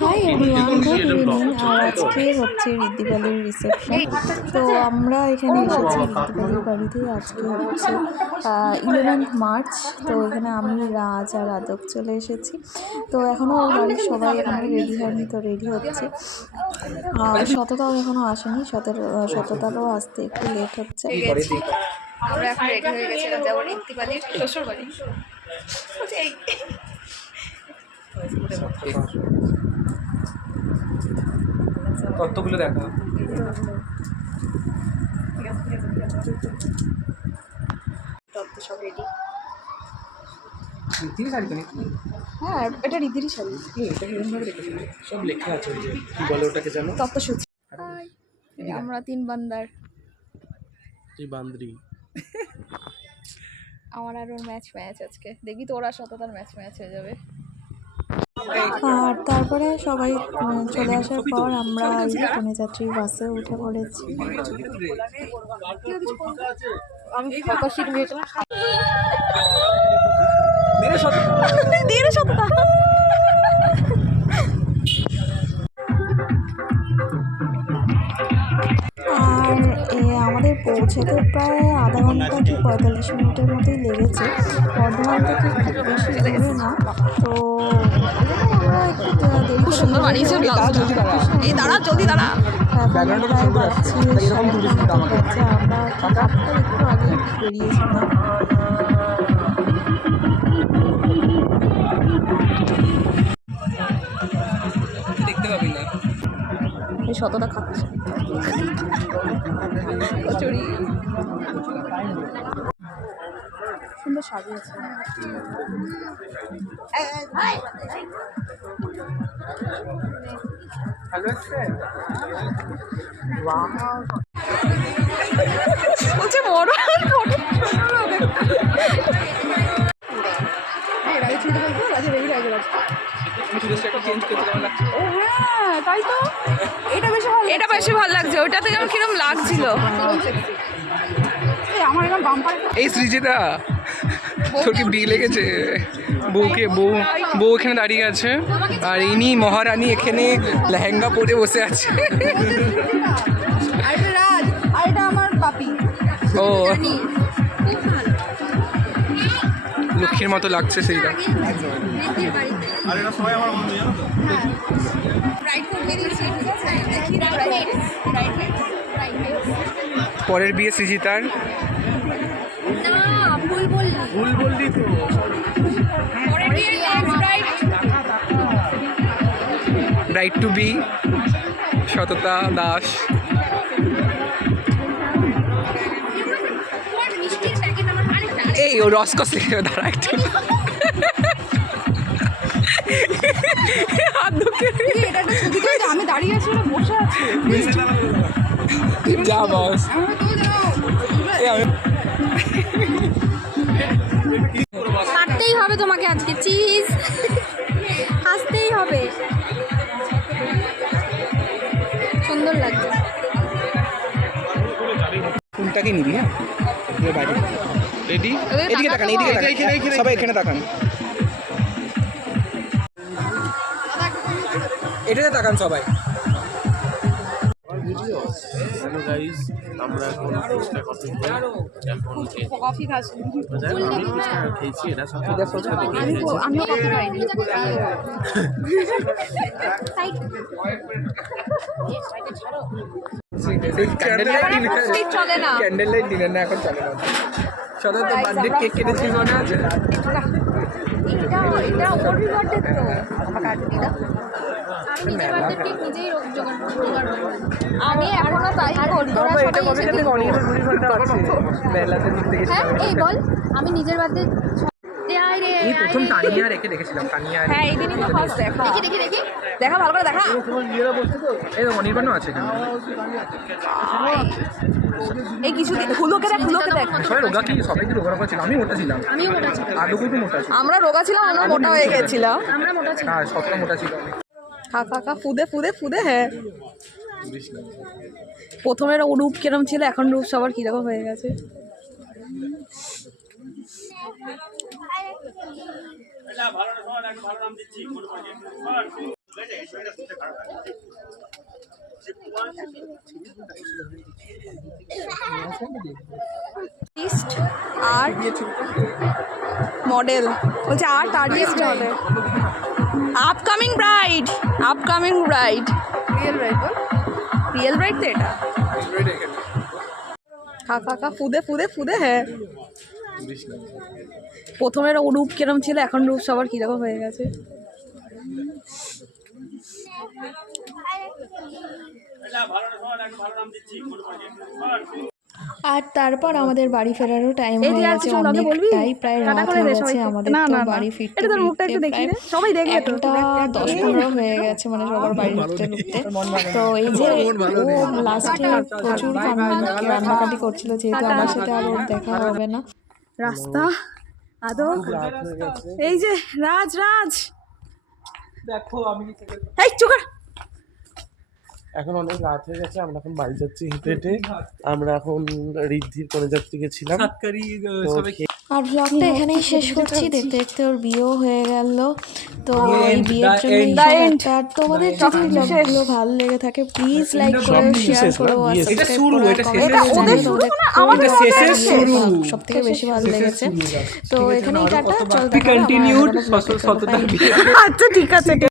High everyone, good evening. আর আজকে হচ্ছে ঋদ্ধিবালির রিসেপশন। তো আমরা এখানে এসেছি ঋদ্ধিবালির বাড়িতে। আজকে হচ্ছে 11 মার্চ। তো এখানে আমি, রাজ আর আদক চলে এসেছি। তো এখনও বাড়ির সবাই এখনও রেডি হয়নি, তো রেডি হচ্ছে। আর শততাও এখনও আসেনি, শততারও আসতে একটু লেট হচ্ছে। আমরা এখন রেডি হয়ে গেছিলাম, যাবো ঋদ্ধিবালির শ্বশুর বাড়ি। তত্ত্বগুলো দেখা তত্ত্ব সব রেডি। ঋদ্ধির শাড়ি তো নাকি? হ্যাঁ, এটা ঋদ্ধিরই শাড়ি। এটা এরকমভাবে রেখেছিল, সব লেখা আছে। ওই যে কি বলে ওটাকে জানো? তত্ত্বসূচি। আমরা 3 বান্দার। এই বান্দ্রি আমার আর ওর ম্যাচ আজকে। দেখবি তো, ওরা শততার ম্যাচ হয়ে যাবে। আর তারপরে সবাই চলে আসার পর আমরা কনে যাত্রী বাসে উঠে পড়েছি। আমি ফাঁকা সিট নিয়েছিলাম। আর আমাদের পৌঁছাতে প্রায় আধা ঘন্টা কি 45 মিনিটের মতোই লেগেছে। বর্ধমান থেকে খুব বেশি দূরে না, তো আমরা একটু দেরি খুব সুন্দর বানিয়েছে ব্লাউজটা। এই দাঁড়া, জলদি দাঁড়া। আমরা একটু আগে বেরিয়েছিলাম। দেখতে পাবি না। এই শততা খাচ্ছে কচুরি। সুন্দর সাজিয়েছে। ভালো আছে। বলছে বড় তাই তো, এটা বেশি ভালো লাগছে। ওইটা থেকে আমার কিরকম লাগছিল। আমার এখন বাম্পার। এই সৃজিতা, তোর কি বিয়ে লেগেছে? বউ এখানে দাঁড়িয়ে আছে, আর ইনি মহারানী এখানে লেহেঙ্গা পরে বসে আছে। আর এটা রাজ, আর এটা আমার পাপি। ও, লক্ষ্মীর মতো লাগছে সেইটা। পরের বিয়ে সৃজিতার। ভুল বললি তো। ব্রাইড টু বি শততা দাস। এই ও রসকস দাঁড়া একটু। আমি দাঁড়িয়ে আছি, ওরা বসে আছে। যা বস। কাটতেই হবে তোমাকে আজকে, চিজ আসতেই হবে। সুন্দর লাগছে। কোনটাকে নিবি? হ্যাঁ, বাইরে রেডি। এদিকে তাকান, এদিকে তাকান, সবাই এখানে তাকান। এটাতে তাকান সবাই। হ্যালো গাইস, আমরা এখন ফুচকা কফি খাই। এখন কফি খাচ্ছি। আমি ফুচকা খেয়েছি, এটা সাথে ফুচকা দেখে আমি কফি খাইনি। চলে না, ক্যান্ডেল লাইট ডিনার না, এখন চলে না। সদা তো বার্থডে কেক কেটেছিস মনে আছে? এটা ওর বার্থডে তো। আমি নিজের বার্থডে ঠিক নিজেই জোগাড় করব। আমি এখনো তাই করি। তোরা সবাই এসে হ্যাঁ, এই বল, আমি নিজের বার্থডে এই প্রথম তানিয়া রেখে দেখেছিলাম। তানিয়া, হ্যাঁ, এই দিনই তো ফার্স্ট দেখা। দেখি দেখা ভালো করে দেখা। এই অনির্বাণও আছে এখানে। এই কিছু হুলোকে দেখ, হুলোকে দেখ। সবাই রোগা, কি সবাই কি রোগা ছিল? আমিও মোটা ছিলাম। আদৌ তো মোটা ছিল। আমরা রোগা ছিলাম, আমরা মোটা হয়ে গেছিলাম। হ্যাঁ, সবটা মোটা ছিল। খা ফুদে। হ্যাঁ, প্রথমের ও রূপ কিরম ছিল, এখন রূপ সবার কিরকম হয়ে গেছে। আর্টিস্ট আর্ট মডেল বলছে art artist model upcoming bride real bride বল রিয়েল ব্রাইড তো এটা খা খা খা ফুদে ফুদে ফুদে হ্যাঁ প্রথমের রূপ কিরম ছিল এখন রূপ সবার কিরকম হয়ে গেছে আর তারপর আমাদের বাড়ি ফেরারও টাইম হয়ে গেছে অনেকটাই, প্রায় রাত হয়ে গেছে আমাদের। তো বাড়ি ফিরতে সবাই দেখবে তো 10-15 হয়ে গেছে, মানে সবার বাড়ি ঢুকতে ঢুকতে। তো এই যে ও লাস্টে প্রচুর কান্নাকাটি করছিল, যেহেতু আমার সাথে আর ওর দেখা হবে না। রাস্তা আদৌ এই যে রাজ দেখো আমি এই চুকার এখন অনেক রাত হয়ে গেছে, আমরা এখন বাড়ি যাচ্ছি হেঁটে হেঁটে। আমরা এখন ঋদ্ধির কলেজাত্রী গেছিলাম। আর ব্লগটা এখানেই শেষ করছি। দেখতে দেখতে ওর বিয়েও হয়ে গেল। তো এই বিয়ের জন্য তোমাদের যদি ব্লগগুলো ভালো লেগে থাকে প্লিজ লাইক করো, শেয়ার করো, সব থেকে বেশি ভালো লেগেছে। তো এখানেই টাটা, চল কন্টিনিউড আচ্ছা ঠিক আছে।